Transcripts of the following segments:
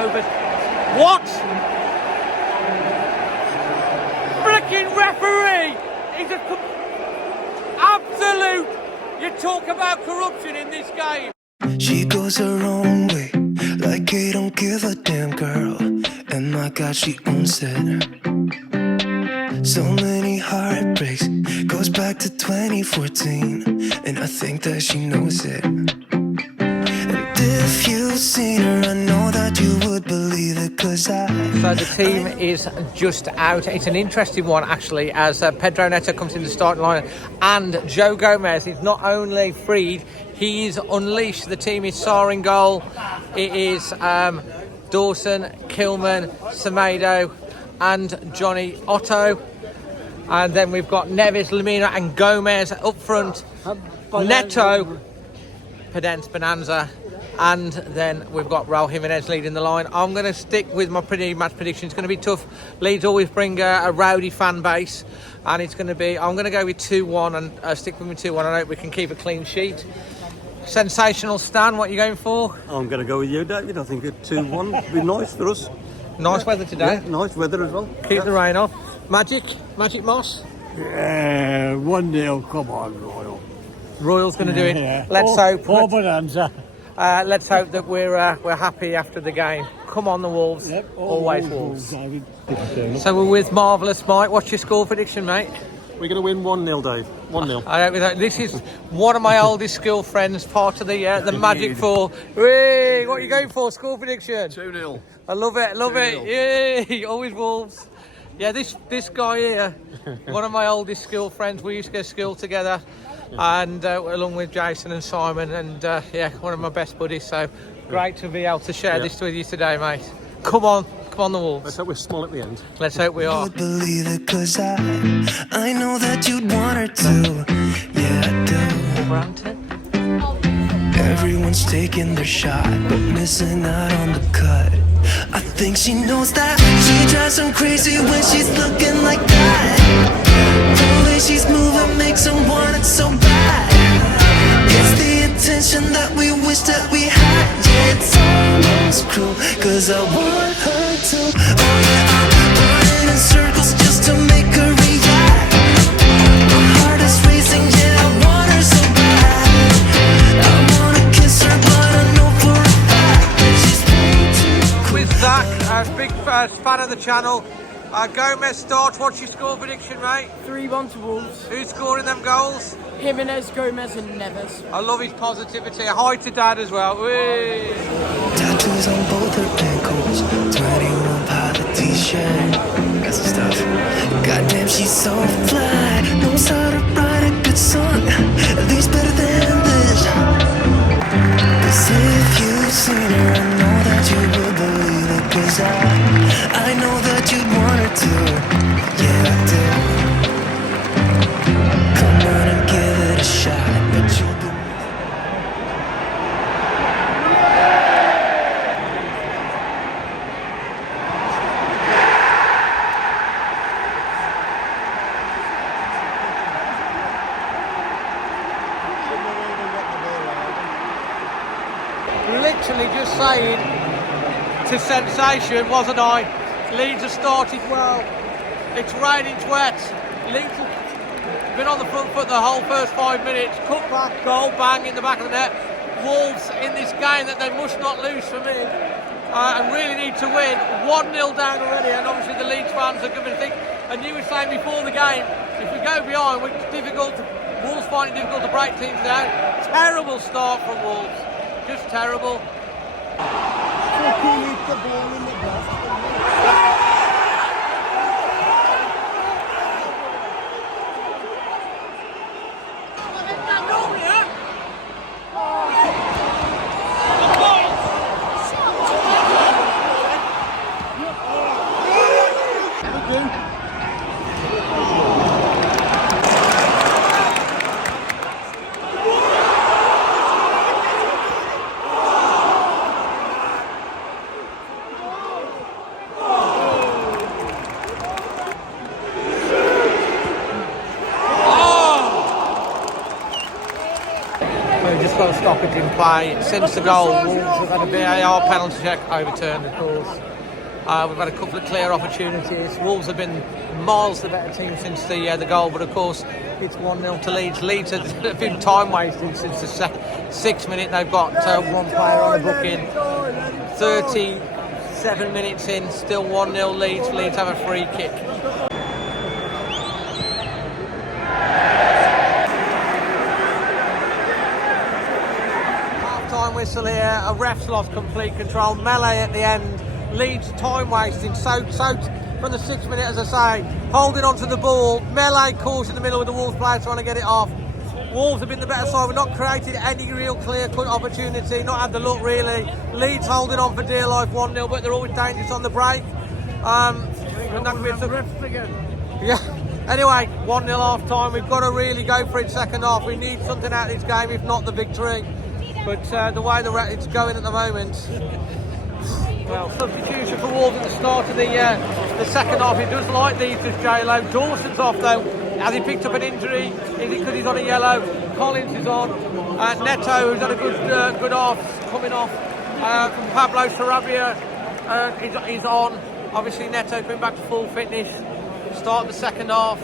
over. What? Freaking referee! He's a absolute. You talk about corruption in this game. She goes her own way, like he don't give a damn, girl. And my God, she owns it. So many heartbreaks, goes back to 2014, and I think that she knows it. And if you've seen her, I know that you would believe it, cause So the team is just out. It's an interesting one, actually, as Pedro Neto comes in the starting line, and Joe Gomez is not only freed, he is unleashed. The team is Sarr in goal. It is Dawson, Kilman, Semedo, and Johnny Otto. And then we've got Neves, Lamina, and Gomez up front. Neto, Pedence, Bonanza. And then we've got Raul Jimenez leading the line. I'm going to stick with my match prediction. It's going to be tough. Leeds always bring a rowdy fan base, and it's going to be. I'm going to go with 2-1 and stick with me 2-1. I hope we can keep a clean sheet. Sensational, Stan. What are you going for? I'm going to go with you, David. I think a 2-1 would be nice for us. Nice weather today. Yeah, nice weather as well. Keep the rain off. Magic Moss. Yeah, 1-0. Come on, Royal. Royal's going to do it. Yeah. Let's hope. Poor Bonanza. Let's hope that we're happy after the game. Come on, the Wolves. Yep, always Wolves. David. So we're with Marvellous Mike. What's your score prediction, mate? We're going to win 1-0, Dave. 1-0. I hope that this is one of my oldest school friends, part of the Magic Four. Hey, what are you going for? Score prediction? 2-0. I love it, love it. Yay, always Wolves. Yeah, this guy here, one of my oldest school friends. We used to go to school together, and along with Jason and Simon, and yeah, one of my best buddies. So great to be able to share this with you today, mate. Come on the Wolves. Let's hope we're small at the end. Let's hope we are. would believe it, cause I know that you'd want her to. Yeah, I do. Wolverhampton. Everyone's taking their shot, but missing out on the cut. I think she knows that. She drives them crazy when she's looking like that. The way she's moving makes her want it so bad. It's the attention that we wish that we had. Yeah, it's almost cruel, cause I want her to. Oh yeah, I'm running in circles just to make her react. My heart is racing, yeah, I want her so bad. I wanna kiss her, but I know for a fact that she's way too With Zach, big fan of the channel. Gomez starts. What's your score prediction, mate? 3-1 to Wolves. Who's scoring them goals? Jimenez, Gomez and Neves. I love his positivity. Hi to Dad as well. Whee! tattoos on both her ankles, 21 pilot t-shirt, got some stuff. Goddamn, she's so fly, knows how to write a good song, at least better than this. Cause if you've seen her, I know that you will believe it, cause I know that you'd want her to. Yeah, I do. Come on and give it a shot, but you'll be literally just saying to sensation, wasn't I? Leeds have started well. It's raining, it's wet. Leeds have been on the front foot the whole first 5 minutes. Cut back, goal, bang in the back of the net. Wolves in this game that they must not lose for me and really need to win. 1-0 down already, and obviously the Leeds fans are going to think. And you were saying before the game, if we go behind, it's difficult. Wolves find it difficult to break teams down. Terrible start from Wolves. Just terrible. stoppage in play. Since the goal, Wolves have had a VAR penalty check overturned, of course. We've had a couple of clear opportunities. Wolves have been miles the better team since the goal, but of course it's 1-0 to Leeds. Leeds have been time wasting since the 6th minute. They've got one player on the booking. 37 minutes in, still 1-0 Leeds. Leeds have a free kick. Half-time whistle here. A ref's lost complete control. Melee at the end. Leeds time wasting, soaked from the 6th minute, as I say, holding on to the ball. Melee caught in the middle with the Wolves player trying to get it off. Wolves have been the better side. We've not created any real clear-cut opportunity, not had the look really. Leeds holding on for dear life 1-0, but they're always dangerous on the break. Yeah. Anyway, 1-0 half time. We've got to really go for it second half. We need something out of this game, if not the victory. But the way it's going at the moment. Well, substitution for Wolves at the start of the second half. He does like these, does J-Lo. Dawson's off though. Has he picked up an injury? Is it because he's on a yellow? Collins is on. Neto, who's had a good half, coming off from Pablo Sarabia, is on. Obviously Neto coming back to full fitness. Start the second half.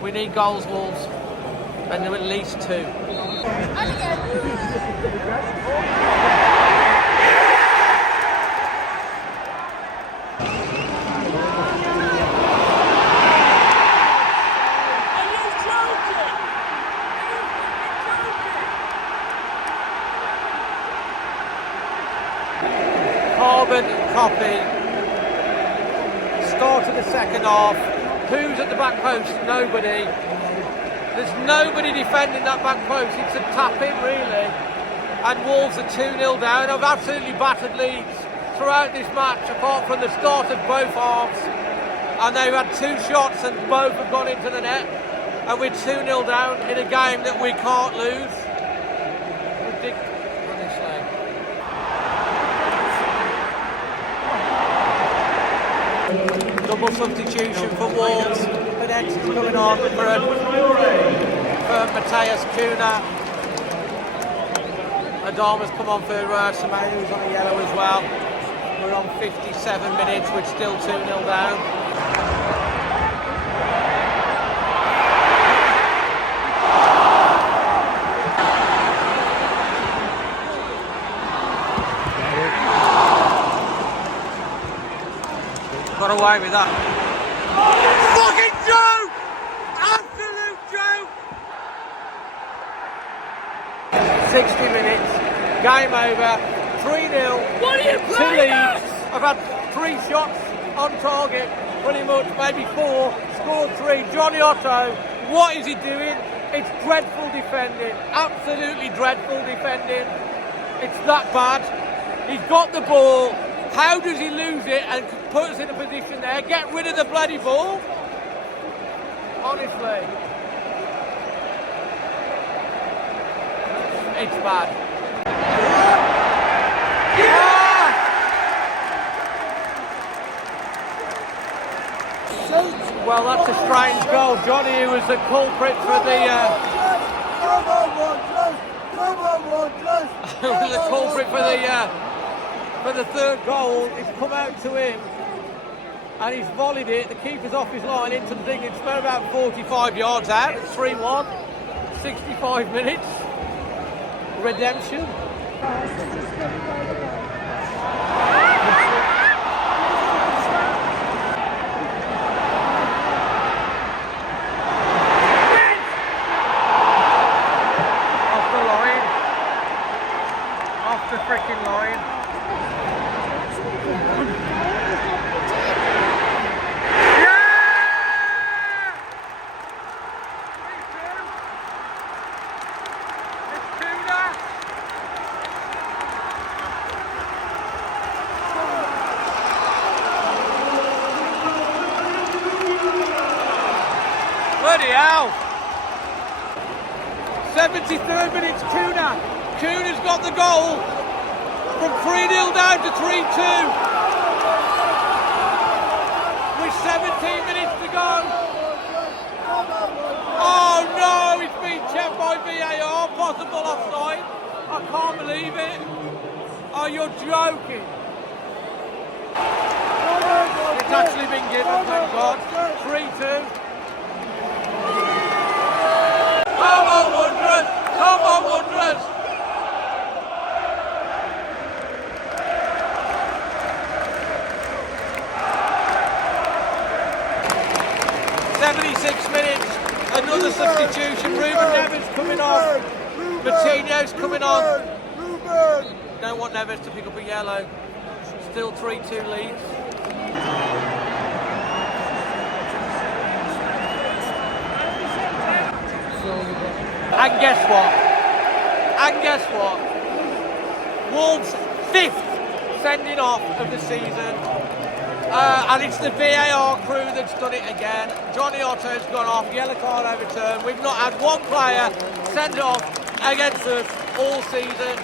We need goals, Wolves. And at least 2. Carbon copy. Start of the second half. Who's at the back post? Nobody. There's nobody defending that back post. It's a tap-in really. And Wolves are 2-0 down. I've absolutely battered Leeds throughout this match, apart from the start of both halves. And they've had 2 shots and both have gone into the net. And we're 2-0 down in a game that we can't lose. Ridiculous, honestly. Double substitution for Wolves. Panetti's coming on for Matthias Cunha. Adama's come on for Samaya, who's on a yellow as well. We're on 57 minutes, we're still 2-0 down. Got away with that. Fucking joke! Absolute joke! 60 minutes, game over, 3-0 to Leeds. I've had 3 shots on target, pretty much, maybe 4, scored 3. Johnny Otto, what is he doing? It's dreadful defending, absolutely dreadful defending. It's that bad. He's got the ball. How does he lose it and put us in a position there? Get rid of the bloody ball. Honestly. It's bad. Yeah! Well, that's a strange goal. Johnny, who was the culprit for the... the culprit for the 3rd goal. It's come out to him and he's volleyed it. The keeper's off his line into the thing. It's about 45 yards out. It's 3-1. 65 minutes. Redemption. Off the line. Off the freaking line. Bloody hell! 73rd minute, Cunha's got the goal from 3-0 down to 3-2. With 17 minutes to go. Oh no, it's been checked by VAR, possible offside. I believe it? Oh, you're joking. It's actually been given, thank God. 3-2. Come on, Wanderers! Come on, Wanderers! .6 minutes, another substitution. Ruben Neves coming on. Martinho's coming on. Don't want Neves to pick up a yellow. Still 3-2 Leeds. And guess what? Wolves' 5th sending off of the season. And it's the VAR crew that's done it again. Johnny Otto's gone off, yellow card overturned. We've not had one player sent off against us all season.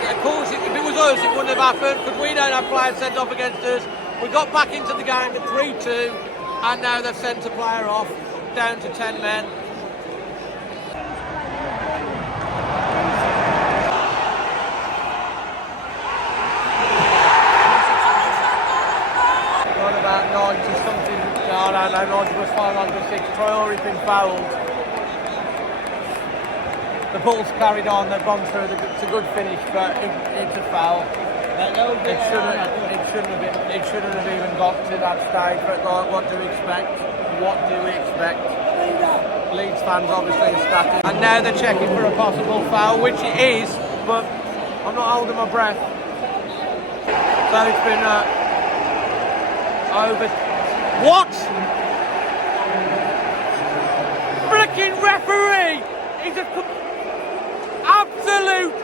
Of course, if it was us, it wouldn't have happened because we don't have players sent off against us. We got back into the game at 3-2, and now they've sent a player off, down to 10 men. About 90 something, I don't know, 90 plus 5, 96. Traore's been fouled. The ball's carried on, they've gone through, it's a good finish, but it's a foul. It shouldn't have even got to that stage, but like, what do we expect? Leeds fans obviously ecstatic. And now they're checking for a possible foul, which it is, but I'm not holding my breath. So it's been over. What? Freaking referee! He's a absolute.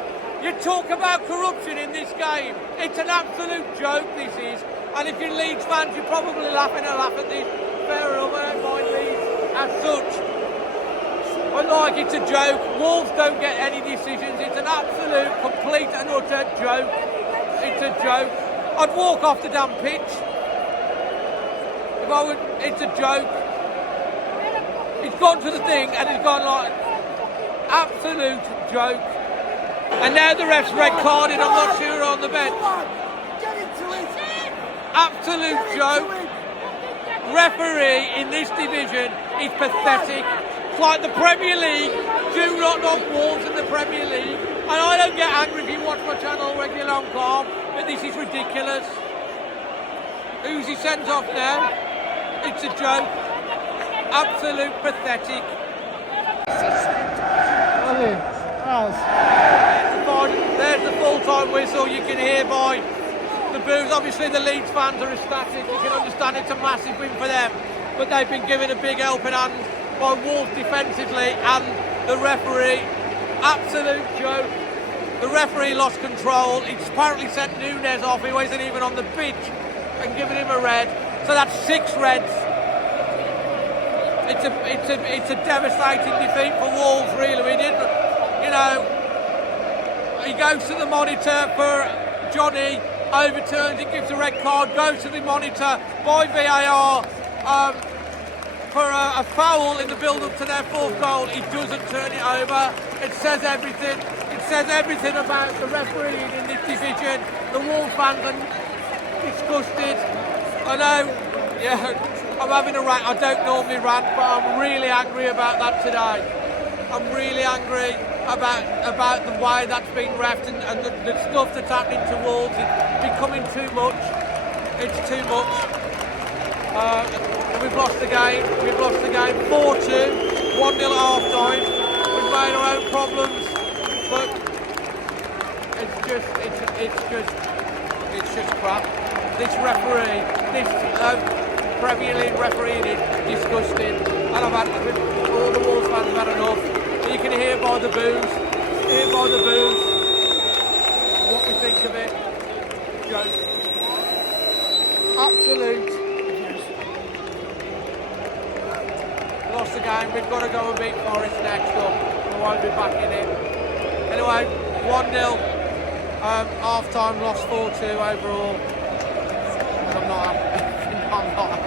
You talk about corruption in this game. It's an absolute joke, this is. And if you're Leeds fans, you're probably laughing at this. Fair enough, I don't mind Leeds as such. But like, it's a joke. Wolves don't get any decisions. It's an absolute, complete and utter joke. It's a joke. I'd walk off the damn pitch. It's a joke. He's gone to the thing and he's gone like absolute joke. And now the ref's red carded. I'm not sure on the bench. Absolute joke. Referee in this division is pathetic. It's like the Premier League. Do not knock Wolves in the Premier League. And I don't get angry if you watch my channel regular on calm, but this is ridiculous. Who's he sent off now? It's a joke. Absolute pathetic. There's the full-time whistle. You can hear by the boos. Obviously the Leeds fans are ecstatic. You can understand it's a massive win for them. But they've been given a big helping hand by Wolves defensively, and the referee, absolute joke. The referee lost control. He's apparently sent Nunes off. He wasn't even on the pitch, and given him a red. So that's 6 reds. It's a devastating defeat for Wolves, really. We didn't, he goes to the monitor for Johnny, overturns it, gives a red card, goes to the monitor by VAR for a foul in the build-up to their 4th goal. He doesn't turn it over. It says everything. It says everything about the refereeing in this division. The Wolves fans are disgusted. I know, I'm having a rant. I don't normally rant, but I'm really angry about that today. I'm really angry about the way that's been refed and the stuff that's happening to Wolves. It's becoming too much. It's too much. And we've lost the game. 4-2, 1-0 at half time. We've made our own problems, but it's just crap. This referee, this Premier League refereeing is disgusting, and all the Wolves fans have had enough. You can hear by the boos, what we think of it. Joke. Absolute. We lost the game. We've got to go and beat Forest next up. We won't be back in it. Anyway, 1-0. Half time, lost 4-2 overall. I'm not happy.